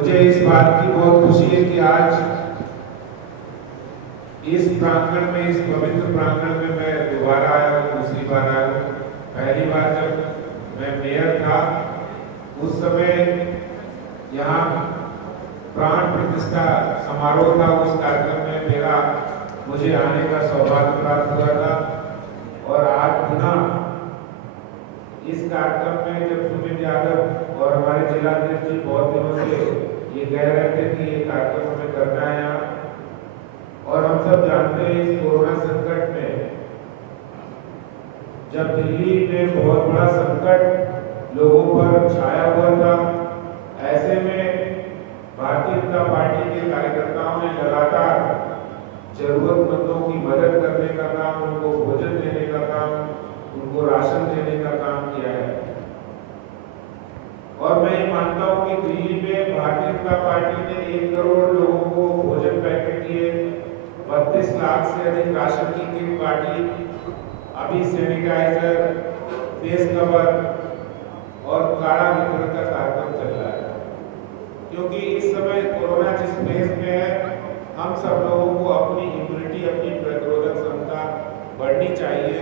मुझे इस बात की बहुत खुशी है कि आज इस प्रांगण में, इस पवित्र प्रांगण में मैं दोबारा आया हूँ, दूसरी बार आया हूँ। पहली बार जब मैं मेयर था उस समय यहाँ प्राण प्रतिष्ठा समारोह था, उस कार्यक्रम में मुझे आने का सौभाग्य प्राप्त हुआ था। और आज पुनः इस कार्यक्रम में जब सुमित यादव और हमारे जिलाध्यक्ष जी बहुत दिनों से ये कह रहे थे कि ये कार्यक्रम हमें करना है यहाँ, और हम सब जानते हैं इस कोरोना संकट में जब दिल्ली में बहुत बड़ा संकट लोगों पर छाया हुआ था, ऐसे में भारतीय जनता पार्टी के कार्यकर्ताओं ने लगातार जरूरतमंदों की मदद करने का काम, उनको भोजन देने का काम, उनको राशन देने का काम किया है। और मैं ये मानता हूँ कि दिल्ली में भारतीय जनता पार्टी ने 1 करोड़ लोगों को भोजन पैकेट दिए, 32 लाख से अधिक राशन की किट बांटी, अभी सैनिटाइजर, फेस कवर और काढ़ा वितरण का कार्यक्रम चल रहा है। क्योंकि इस समय कोरोना जिस फेज में है, हम सब लोगों को अपनी इम्यूनिटी, अपनी प्रतिरोधक क्षमता बढ़नी चाहिए।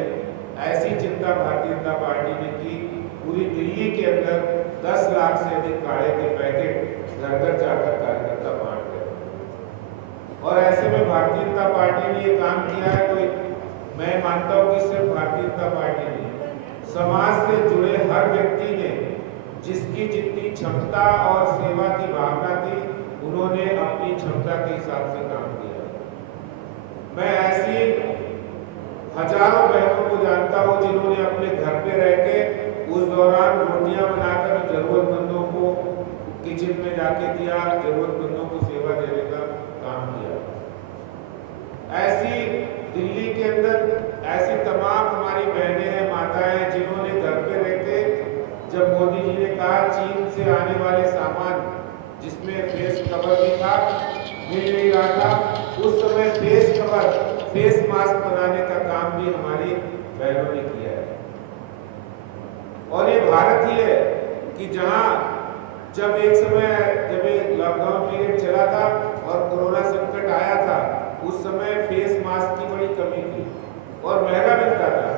ऐसी चिंता भारतीय जनता पार्टी ने की। पूरी दिल्ली के अंदर 10 लाख से अधिक काढ़े के पैकेट घर घर जाकर कार्यकर्ता बांट रहे। और ऐसे में भारतीय जनता पार्टी ने ये काम किया है, तो मैं मानता हूँ कि सिर्फ भारतीय जनता पार्टी ने, समाज से जुड़े हर व्यक्ति ने जिसकी जितनी क्षमता और सेवा की भावना थी, उन्होंने अपनी क्षमता के हिसाब से काम किया। मैं ऐसी हजारों बहनों को जानता हूँ जिन्होंने अपने घर पे रह के उस दौरान रोटियां बनाकर जरूरतमंदों को किचन में जाके दिया, जरूरतमंदों को सेवा देने का काम किया। ऐसी दिल्ली के अंदर ऐसी तमाम हमारी बहनें हैं, माताएं हैं, जिन्होंने घर पे रह के, जब मोदी जी ने कहा चीन से आने वाले सामान जिसमें फेस कवर भी था मिल नहीं रहा था, उस समय फेस कवर, फेस मास्क बनाने का काम भी हमारी बहनों ने किया है। और ये भारत ही है कि जहां जब एक समय जब लॉकडाउन पीरियड चला था और कोरोना संकट आया था, उस समय फेस मास्क की बड़ी कमी थी और महंगा मिलता था।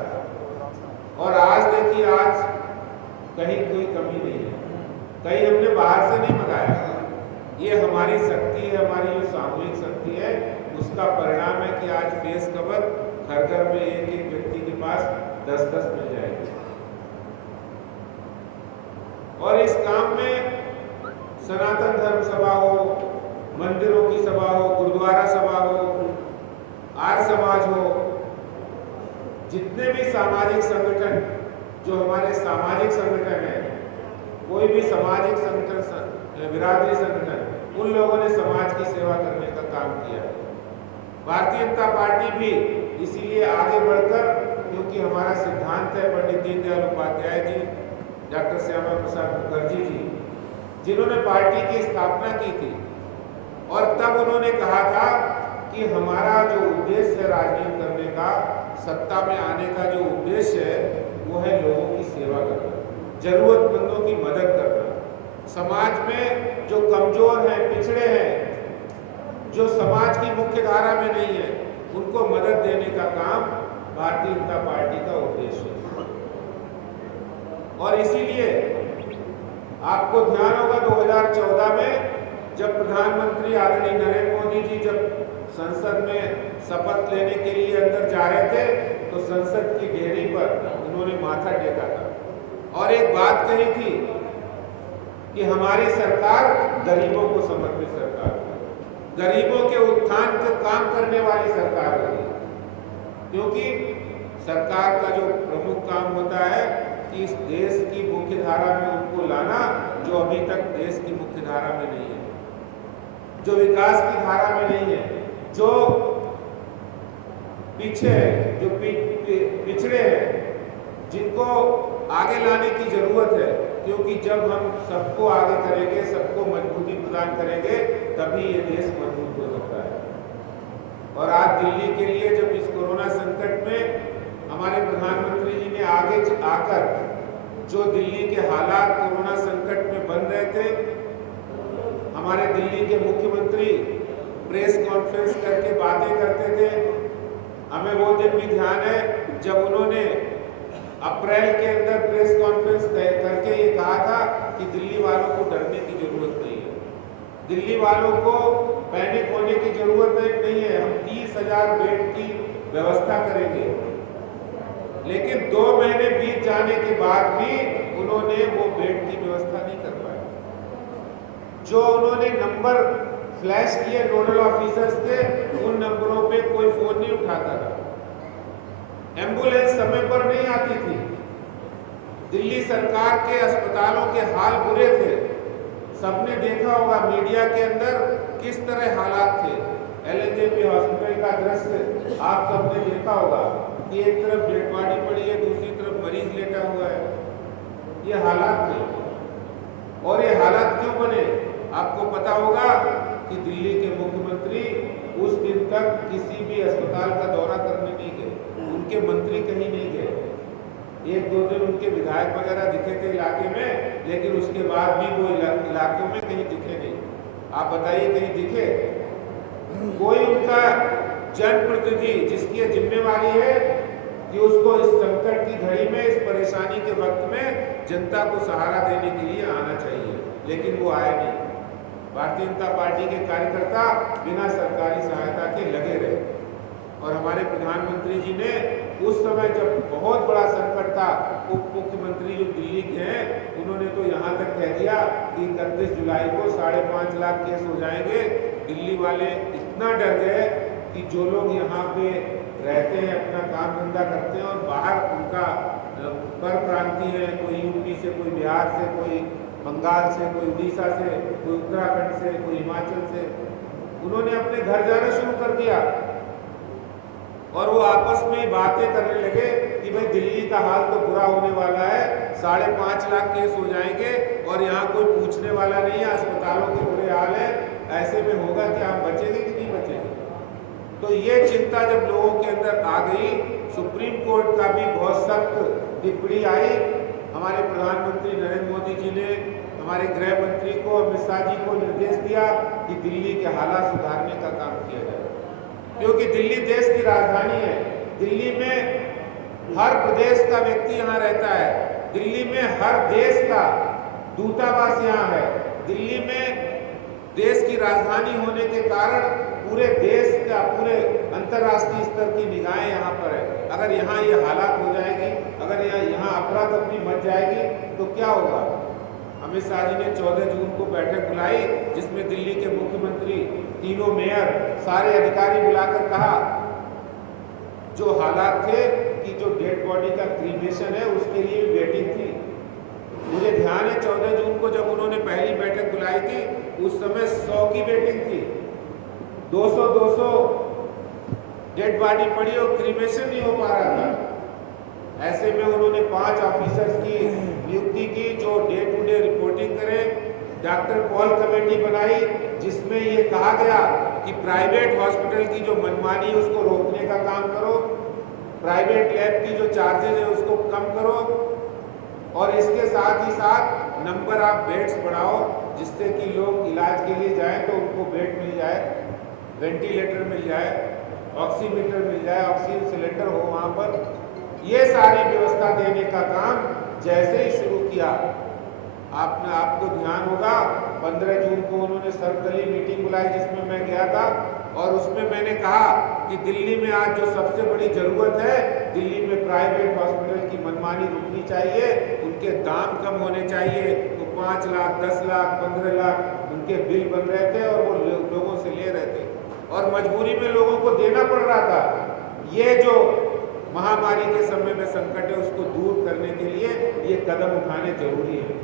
और आज देखिए, आज कहीं कोई कमी नहीं है, कहीं हमने बाहर से नहीं मंगाया। ये हमारी शक्ति है, हमारी जो सामूहिक शक्ति है, उसका परिणाम है कि आज फेस कवर घर घर में एक एक व्यक्ति के पास 10-10 मिल जाएंगे। और इस काम में सनातन धर्म सभा हो, मंदिरों की सभा हो, गुरुद्वारा सभा हो, आर्य समाज हो, जितने भी सामाजिक संगठन, जो हमारे सामाजिक संगठन है, कोई भी सामाजिक संगठन, बिरादरी संगठन, उन लोगों ने समाज की सेवा करने का काम किया है। भारतीय जनता पार्टी भी इसीलिए आगे बढ़कर, क्योंकि हमारा सिद्धांत है, पंडित दीनदयाल उपाध्याय जी, डॉक्टर श्यामा प्रसाद मुखर्जी जी, जिन्होंने पार्टी की स्थापना की थी, और तब उन्होंने कहा था कि हमारा जो उद्देश्य है राजनीति करने का, सत्ता में आने का जो उद्देश्य है, वो है लोगों की सेवा करना, जरूरतमंदों की मदद करना, समाज में जो कमजोर हैं, पिछड़े हैं, जो समाज की मुख्य धारा में नहीं है, उनको मदद देने का काम भारतीय जनता पार्टी का उद्देश्य है। और इसीलिए आपको ध्यान होगा 2014 में जब प्रधानमंत्री आदरणीय नरेंद्र मोदी जी जब संसद में शपथ लेने के लिए अंदर जा रहे थे, तो संसद की डेहरी पर उन्होंने माथा टेका था और एक बात कही थी कि हमारी सरकार गरीबों को समर्पित सरकार है, गरीबों के उत्थान का काम करने वाली सरकार है। क्योंकि सरकार का जो प्रमुख काम होता है कि इस देश की मुख्य धारा में उनको लाना जो अभी तक देश की मुख्य धारा में नहीं है, जो विकास की धारा में नहीं है, जो पीछे है, जो पिछड़े हैं, जिनको आगे लाने की जरूरत है। क्योंकि जब हम सबको आगे करेंगे, सबको मजबूती प्रदान करेंगे, तभी ये देश मजबूत हो सकता है। और आज दिल्ली के लिए जब इस कोरोना संकट में हमारे प्रधानमंत्री जी ने आगे आकर जो दिल्ली के हालात कोरोना संकट में बन रहे थे, हमारे दिल्ली के मुख्यमंत्री प्रेस कॉन्फ्रेंस करके बातें करते थे। हमें वो दिन भी ध्यान है जब उन्होंने अप्रैल के अंदर प्रेस कॉन्फ्रेंस करके ये कहा था कि दिल्ली वालों को डरने की जरूरत नहीं है, दिल्ली वालों को पैनिक होने की जरूरत नहीं है, हम 30,000 बेड की व्यवस्था करेंगे। लेकिन 2 महीने बीत जाने के बाद भी उन्होंने वो बेड की व्यवस्था नहीं कर पाए। जो उन्होंने नंबर फ्लैश किए नोडल ऑफिसर्स के, उन नंबरों पे कोई फोन नहीं उठाता था, एम्बुलेंस समय पर नहीं आती थी। दिल्ली सरकार के अस्पतालों के हाल बुरे थे, सबने देखा होगा मीडिया के अंदर किस तरह हालात थे। LNJP हॉस्पिटल का दृश्य आप सबने देखा होगा कि एक तरफ डेड बॉडी पड़ी है, दूसरी तरफ मरीज लेटा हुआ है। ये हालात थे। और ये हालात क्यों बने? आपको पता होगा कि दिल्ली के मुख्यमंत्री उस दिन तक किसी भी अस्पताल का दौरा करने नहीं गए, उनके मंत्री कहीं नहीं गए। 1-2 दिन उनके विधायक वगैरह दिखे थे इलाके में, लेकिन उसके बाद भी वो इलाकों में कहीं दिखे नहीं। आप बताइए कहीं दिखे? कोई उनका जनप्रतिनिधि जिसकी जिम्मेवारी है कि उसको इस संकट की घड़ी में, इस परेशानी के वक्त में जनता को सहारा देने के लिए आना चाहिए, लेकिन वो आए नहीं। भारतीय जनता पार्टी के कार्यकर्ता बिना सरकारी सहायता के लगे रहे। और हमारे प्रधानमंत्री जी ने उस समय जब बहुत बड़ा संकट था, उप मुख्यमंत्री जो दिल्ली के हैं, उन्होंने तो यहाँ तक कह दिया कि 31 जुलाई को 5.5 लाख केस हो जाएंगे। दिल्ली वाले इतना डर गए कि जो लोग यहाँ पे रहते हैं, अपना काम धंधा करते हैं और बाहर उनका पर प्रांति है, कोई यूपी से, कोई बिहार से, कोई बंगाल से, कोई उड़ीसा से, कोई उत्तराखंड से, कोई हिमाचल से, उन्होंने अपने घर जाना शुरू कर दिया। और वो आपस में बातें करने लगे कि भाई दिल्ली का हाल तो बुरा होने वाला है, 5.5 लाख केस हो जाएंगे और यहाँ कोई पूछने वाला नहीं है, अस्पतालों के बुरे हाल है, ऐसे में होगा कि हम बचेंगे कि नहीं बचेंगे। तो ये चिंता जब लोगों के अंदर आ गई, सुप्रीम कोर्ट का भी बहुत सख्त टिप्पणी आई। हमारे प्रधानमंत्री नरेंद्र मोदी जी ने हमारे गृह मंत्री को, अमित शाह जी को निर्देश दिया कि दिल्ली के हालात सुधारने का काम किया जाए, क्योंकि दिल्ली देश की राजधानी है। दिल्ली में हर प्रदेश का व्यक्ति यहाँ रहता है, दिल्ली में हर देश का दूतावास यहाँ है। दिल्ली में देश की राजधानी होने के कारण पूरे देश का, पूरे अंतर्राष्ट्रीय स्तर की निगाहें यहाँ पर है। अगर यहाँ ये हालात हो जाएगी, अगर यहाँ अफरा तफरी मच जाएगी तो क्या होगा? अमित शाह जी ने 14 जून को बैठक बुलाई, जिसमें दिल्ली के मुख्यमंत्री, तीनों मेयर, सारे अधिकारी बुलाकर कहा जो हालात थे कि जो डेड बॉडी का क्रीमेशन है उसके लिए भी वेटिंग थी। मुझे ध्यान है 14 जून को जब उन्होंने पहली बैठक बुलाई थी, उस समय 100 की वेटिंग थी, 200 डेड बॉडी पड़ी और क्रीमेशन नहीं हो पा रहा था। ऐसे में उन्होंने 5 ऑफिसर्स की नियुक्ति की जो डे टू डे रिपोर्टिंग करें। डॉक्टर पॉल कमेटी बनाई जिसमें ये कहा गया कि प्राइवेट हॉस्पिटल की जो मनमानी उसको रोकने का काम करो, प्राइवेट लैब की जो चार्जेज है उसको कम करो, और इसके साथ ही साथ नंबर ऑफ बेड्स बढ़ाओ, जिससे कि लोग इलाज के लिए जाएं तो उनको बेड मिल जाए, वेंटिलेटर मिल जाए, ऑक्सीमीटर मिल जाए, ऑक्सीजन सिलेंडर हो वहाँ पर। ये सारी व्यवस्था देने का काम जैसे ही शुरू किया, आपको ध्यान होगा 15 जून को उन्होंने सर्वदलीय मीटिंग बुलाई जिसमें मैं गया था, और उसमें मैंने कहा कि दिल्ली में आज जो सबसे बड़ी जरूरत है, दिल्ली में प्राइवेट हॉस्पिटल की मनमानी रुकनी चाहिए, उनके दाम कम होने चाहिए। तो 5 लाख, 10 लाख, 15 लाख उनके बिल बन रहे थे और वो लोगों से ले रहे थे और मजबूरी में लोगों को देना पड़ रहा था। ये जो महामारी के समय में संकट है उसको दूर करने के लिए ये कदम उठाने जरूरी है,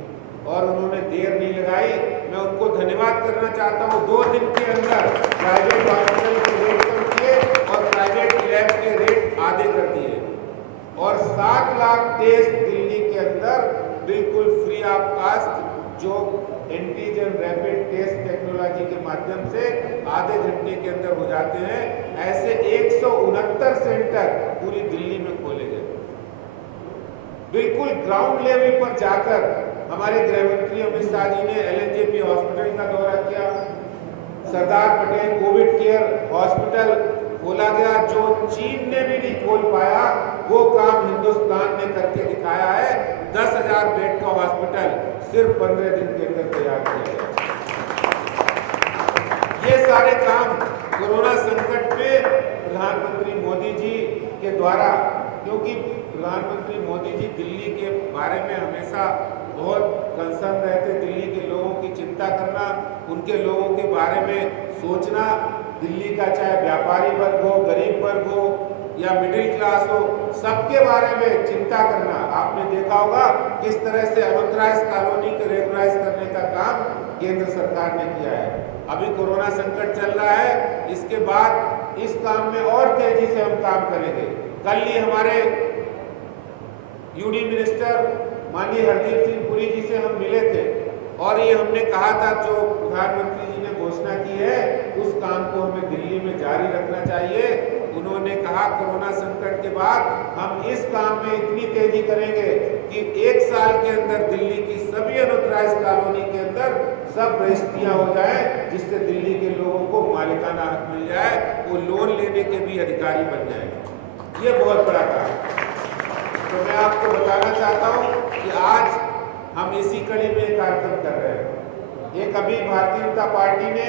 और उन्होंने देर नहीं लगाई। मैं उनको धन्यवाद करना चाहता हूँ। 2 दिन के अंदर प्राइवेट हॉस्पिटल के रेट कम किए और प्राइवेट लैब के रेट आधे कर दिए, और 7 लाख टेस्ट दिल्ली के अंदर बिल्कुल फ्री ऑफ कास्ट, जो एंटीजन रैपिड टेस्ट टेक्नोलॉजी के माध्यम से आधे घंटे के अंदर हो जाते हैं। ऐसे 169 सेंटर पूरी दिल्ली में खोले गए। बिल्कुल ग्राउंड लेवल पर जाकर हमारे गृह मंत्री अमित शाह जी ने LNJP हॉस्पिटल का दौरा किया। Sardar Patel Covid care hospital खोला गया, जो चीन ने भी नहीं खोल पाया वो काम हिंदुस्तान ने करके दिखाया है। 10,000 बेड का हॉस्पिटल सिर्फ 15 दिन के अंदर तैयार किया गया। ये सारे काम कोरोना संकट में प्रधानमंत्री मोदी जी के द्वारा, क्योंकि प्रधानमंत्री मोदी जी दिल्ली के बारे में हमेशा बहुत कंसर्न रहते, दिल्ली के लोगों की चिंता करना, उनके लोगों के बारे में सोचना, दिल्ली का चाहे व्यापारी वर्ग हो, गरीब वर्ग हो या मिडिल क्लास हो, सबके बारे में चिंता करना। आपने देखा होगा किस तरह से अनऑथराइज्ड कॉलोनी को रेगुलराइज करने का काम केंद्र सरकार ने किया है। अभी कोरोना संकट चल रहा है, इसके बाद इस काम में और तेजी से हम काम करेंगे। कल ही हमारे यूडी मिनिस्टर माननीय हरदीप सिंह पुरी जी से हम मिले थे और ये हमने कहा था जो प्रधानमंत्री जी ने घोषणा की है उस काम को हमें दिल्ली में जारी रखना चाहिए। उन्होंने कहा कोरोना संकट के बाद हम इस काम में इतनी तेजी करेंगे कि 1 साल के अंदर दिल्ली की सभी अनऑथराइज्ड कॉलोनी के अंदर सब रजिस्ट्रियां हो जाए, जिससे दिल्ली के लोगों को मालिकाना हक मिल जाए, वो लोन लेने के भी अधिकारी बन जाए। ये बहुत बड़ा काम है। तो मैं आपको बताना चाहता हूँ कि आज हम इसी कड़ी में कार्यक्रम कर रहे हैं। एक अभी भारतीय जनता पार्टी ने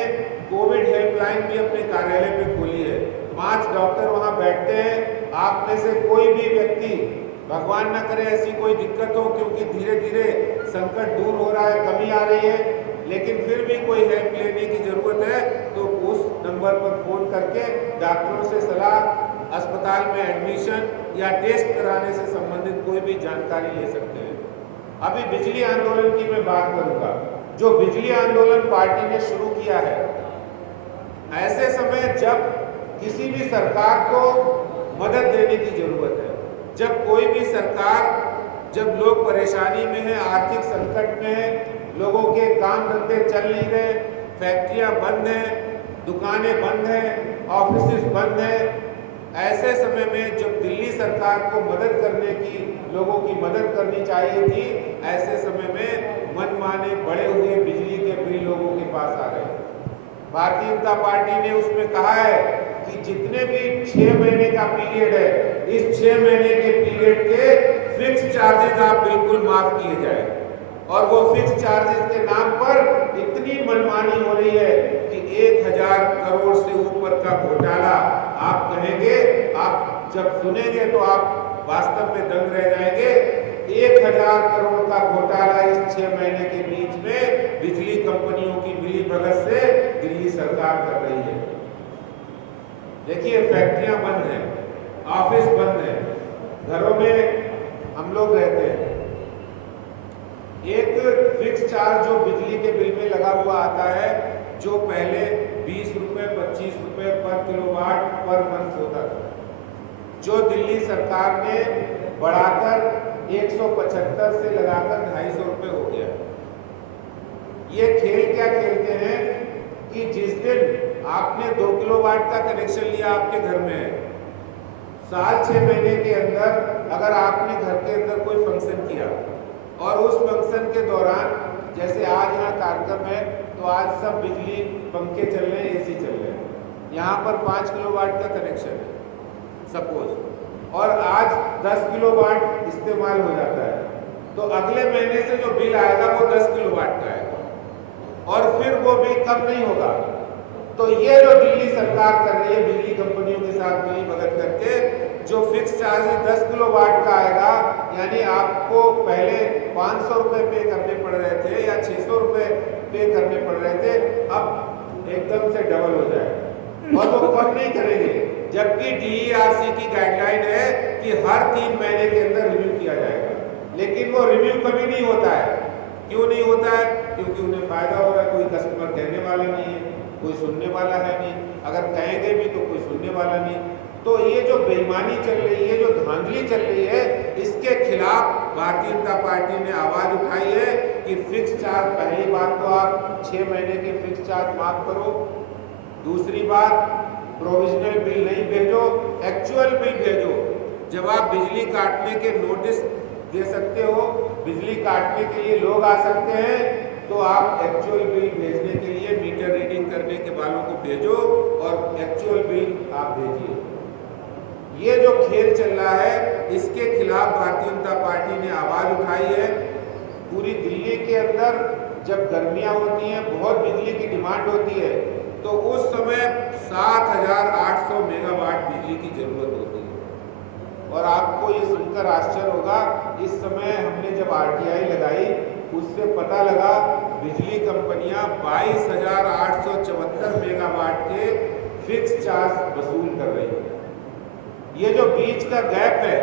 कोविड हेल्पलाइन भी अपने कार्यालय में खोली है। 5 डॉक्टर वहां बैठते हैं। आप में से कोई भी व्यक्ति, भगवान न करे ऐसी कोई दिक्कत हो, क्योंकि धीरे धीरे संकट दूर हो रहा है, कमी आ रही है, लेकिन फिर भी कोई हेल्प लेने की जरूरत है तो उस नंबर पर फोन करके डॉक्टरों से सलाह, अस्पताल में एडमिशन या टेस्ट कराने से संबंधित कोई भी जानकारी ले सकते हैं। अभी बिजली आंदोलन की मैं बात करूंगा। जो बिजली आंदोलन पार्टी ने शुरू किया है, ऐसे समय जब किसी भी सरकार को मदद देने की जरूरत है, जब कोई भी सरकार, जब लोग परेशानी में है, आर्थिक संकट में है, लोगों के काम धंधे चल नहीं रहे, फैक्ट्रियां बंद हैं, दुकानें बंद हैं, ऑफिस बंद हैं, ऐसे समय में जब दिल्ली सरकार को मदद करने की, लोगों की मदद करनी चाहिए थी, ऐसे समय में मनमाने बढ़े हुए बिजली के बिल लोगों के पास आ रहे हैं। भारतीय जनता पार्टी ने उसमें कहा है कि जितने भी 6 महीने का पीरियड है, इस 6 महीने के पीरियड के फिक्स चार्जेस आप बिल्कुल माफ किए जाए। और वो फिक्स चार्जेस के नाम पर इतनी मनमानी हो रही है कि 1000 करोड़ से ऊपर का घोटाला, आप कहेंगे, आप जब सुनेंगे तो आप वास्तव में दंग रह जाएंगे। 1000 करोड़ का घोटाला इस 6 महीने के बीच में बिजली कंपनियों की मिलीभगत से दिल्ली सरकार कर रही है। देखिए, फैक्ट्रियां बंद हैं, ऑफिस बंद हैं, घरों में हम लोग रहते हैं। एक फिक्स चार्ज जो बिजली के बिल में लगा हुआ आता है, जो पहले 20 रुपए 25 रुपए पर किलोवाट पर मंथ होता था, जो दिल्ली सरकार ने बढ़ाकर 175 से लगाकर 250 रुपए हो गया। ये खेल क्या खेलते हैं कि जिस दिन आपने 2 किलोवाट का कनेक्शन लिया आपके घर में, साल 6 महीने के अंदर अगर आपने घर के अंदर कोई फंक्शन किया और उस फंक्शन के दौरान, जैसे आज यहाँ कार्यक्रम है तो आज सब बिजली पंखे चल रहे हैं, एसी चल रहे हैं, यहाँ पर 5 किलोवाट का कनेक्शन है सपोज, और आज 10 किलोवाट इस्तेमाल हो जाता है, तो अगले महीने से जो बिल आएगा वो 10 किलोवाट का आएगा और फिर वो बिल कम नहीं होगा। तो ये जो दिल्ली सरकार कर रही है बिजली कंपनियों के साथ मिली भगत करके, जो फिक्स चार्ज 10 किलोवाट का आएगा, यानी आपको पहले 500 रुपए पे करने पड़ रहे थे या 600 रुपए पे करने पड़ रहे थे, अब एकदम से डबल हो जाएगा और वो कम नहीं करेंगे। जबकि DERC की गाइडलाइन है कि हर 3 महीने के अंदर रिव्यू किया जाएगा, लेकिन वो रिव्यू कभी नहीं होता है। क्यों नहीं होता है? क्योंकि उन्हें फायदा हो रहा है, कोई कस्टमर कहने वाला नहीं है, कोई सुनने वाला है नहीं, अगर कहेंगे भी तो कोई सुनने वाला नहीं। तो ये जो बेईमानी चल रही है, जो धांधली चल रही है, इसके खिलाफ भारतीय जनता पार्टी ने आवाज उठाई है कि फिक्स चार्ज, पहली बात तो आप 6 महीने के फिक्स चार्ज माफ करो, दूसरी बात प्रोविजनल बिल नहीं भेजो, एक्चुअल बिल भेजो। जब आप बिजली काटने के नोटिस दे सकते हो बिजली काटने के लिए लोग आ सकते हैं, तो आप एक्चुअल बिल भेजने के लिए मीटर रीडिंग करने के वालों को भेजो और एक्चुअल बिल आप भेजिए। ये जो खेल चल रहा है, इसके खिलाफ भारतीय जनता पार्टी ने आवाज उठाई है। पूरी दिल्ली के अंदर जब गर्मियां होती हैं, बहुत बिजली की डिमांड होती है, तो उस समय 7,800 मेगावाट बिजली की जरूरत होती है। और आपको ये सुनकर आश्चर्य होगा, इस समय हमने जब RTI लगाई, उससे पता लगा बिजली कंपनियां 22,874 मेगावाट के फिक्स चार्ज वसूल कर रही है। ये जो बीच का गैप है,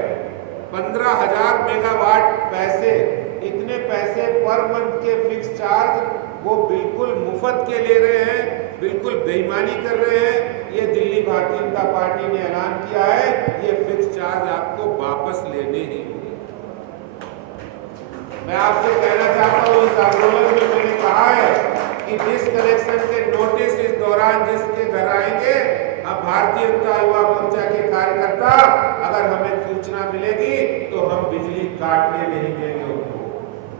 15,000 मेगावाट पैसे, इतने पैसे पर मंथ के फिक्स चार्ज वो बिल्कुल मुफ्त के ले रहे हैं, बिल्कुल बेईमानी कर रहे हैं। ये दिल्ली भारतीय जनता पार्टी ने ऐलान किया है, ये फिक्स चार्ज आपको वापस लेने ही होंगे। मैं आपसे कहना चाहता हूँ, इस आंदोलन में मैंने कहा है कि डिस्कनेक्शन के नोटिस इस दौरान जिसके घर आएंगे, अब भारतीय जनता युवा मोर्चा के कार्यकर्ता, अगर हमें सूचना मिलेगी तो हम बिजली काटने नहीं देंगे उनको।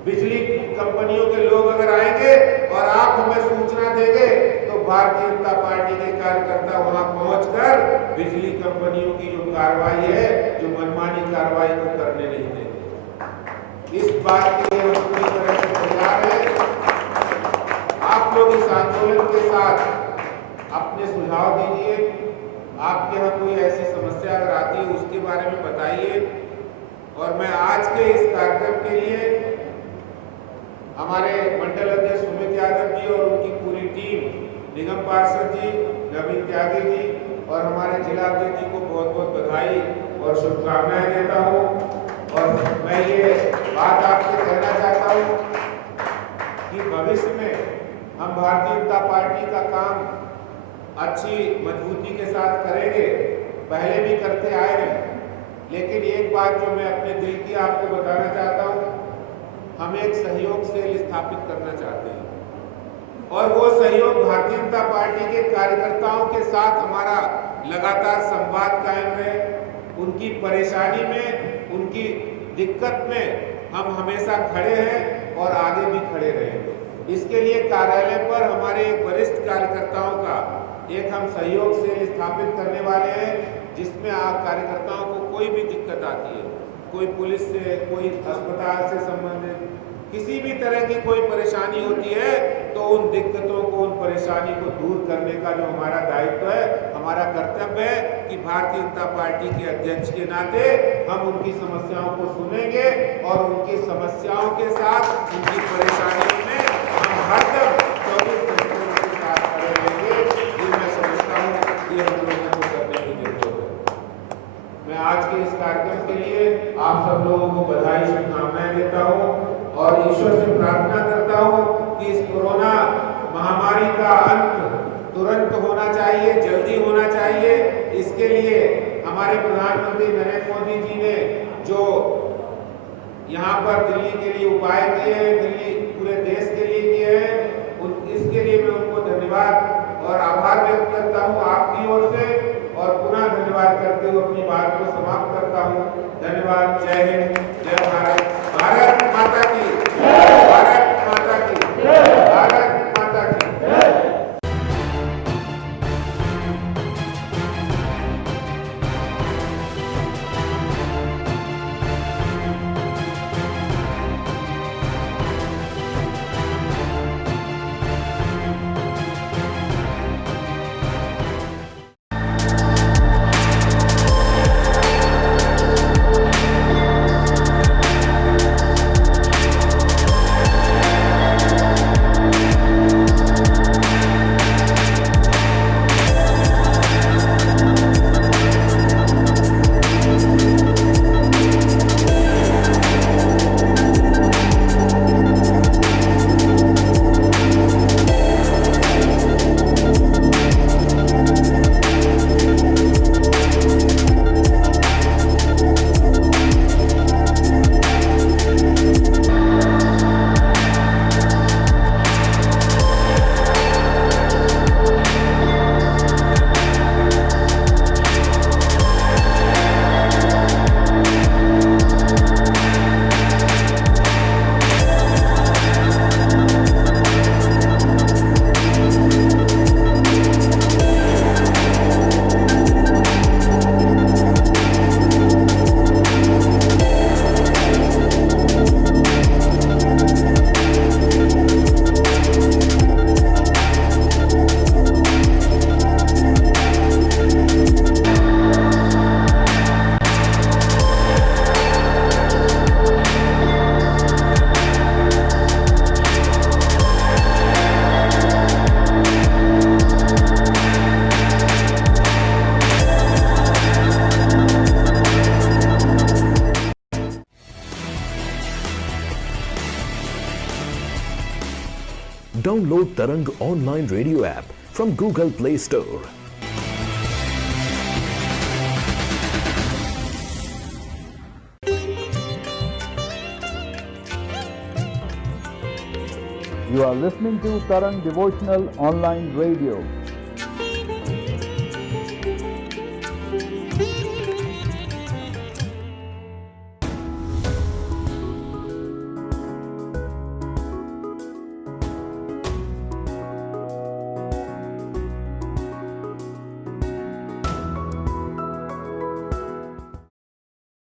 बिजली कंपनियों के लोग अगर आएंगे और आप हमें सूचना देंगे, तो भारतीय जनता पार्टी के कार्यकर्ता वहां पहुंचकर बिजली कंपनियों की जो कार्रवाई है, जो मनमानी कार्रवाई को करने नहीं देंगे। इस बात के लिए हम पूरी तरह से तैयार हैं। आप लोग इस आंदोलन के साथ अपने सुझाव दीजिए। आपके यहाँ कोई ऐसी समस्या अगर आती है, उसके बारे में बताइए। और मैं आज के इस कार्यक्रम के लिए हमारे मंडल अध्यक्ष सुमित यादव जी और उनकी पूरी टीम, निगम पार्षद जी, नवीन त्यागी जी और हमारे जिला अध्यक्ष जी को बहुत बहुत बधाई और शुभकामनाएं देता हूँ। और मैं ये बात आपसे कहना चाहता हूँ कि भविष्य में हम भारतीय जनता पार्टी का काम अच्छी मजबूती के साथ करेंगे, पहले भी करते आए हैं। लेकिन एक बात जो मैं अपने दिल की आपको बताना चाहता हूँ, हम एक सहयोग सेल स्थापित करना चाहते हैं और वो सहयोग भारतीय जनता पार्टी के कार्यकर्ताओं के साथ हमारा लगातार संवाद कायम रहे। उनकी परेशानी में, उनकी दिक्कत में हम हमेशा खड़े हैं और आगे भी खड़े रहेंगे। इसके लिए कार्यालय पर हमारे वरिष्ठ कार्यकर्ताओं का एक हम सहयोग सेल स्थापित करने वाले हैं, जिसमें आप कार्यकर्ताओं को कोई भी दिक्कत आती है, कोई पुलिस से, कोई अस्पताल से संबंधित किसी भी तरह की कोई परेशानी होती है, तो उन दिक्कतों को, उन परेशानी को दूर करने का जो हमारा दायित्व है, हमारा कर्तव्य है कि भारतीय जनता पार्टी के अध्यक्ष के नाते हम उनकी समस्याओं को सुनेंगे और उनकी समस्याओं के साथ, उनकी परेशानियों में हम हरदम 24 घंटे उनके साथ खड़े रहेंगे। ये मैं समझता हूँ, ये हम लोगों को करने की जरूरत है। मैं आज के इस कार्यक्रम के लिए आप सब लोगों को बधाई, शुभकामनाएं देता हूँ और ईश्वर से प्रार्थना करता हूँ कि इस कोरोना महामारी का अंत तुरंत होना चाहिए, जल्दी होना चाहिए। इसके लिए हमारे प्रधानमंत्री नरेंद्र मोदी जी ने जो यहाँ पर दिल्ली के लिए उपाय किए हैं, दिल्ली पूरे देश के लिए किए हैं, इसके लिए मैं उनको धन्यवाद और आभार व्यक्त करता हूँ आपकी ओर से। और पुनः धन्यवाद करते हुए अपनी बात को समाप्त करता हूँ। धन्यवाद। जय हिंद, जय भारत, भारत माता की, भारत माता की, भारत माता की। Download Tarang online radio app from Google Play Store. You are listening to Tarang Devotional Online Radio.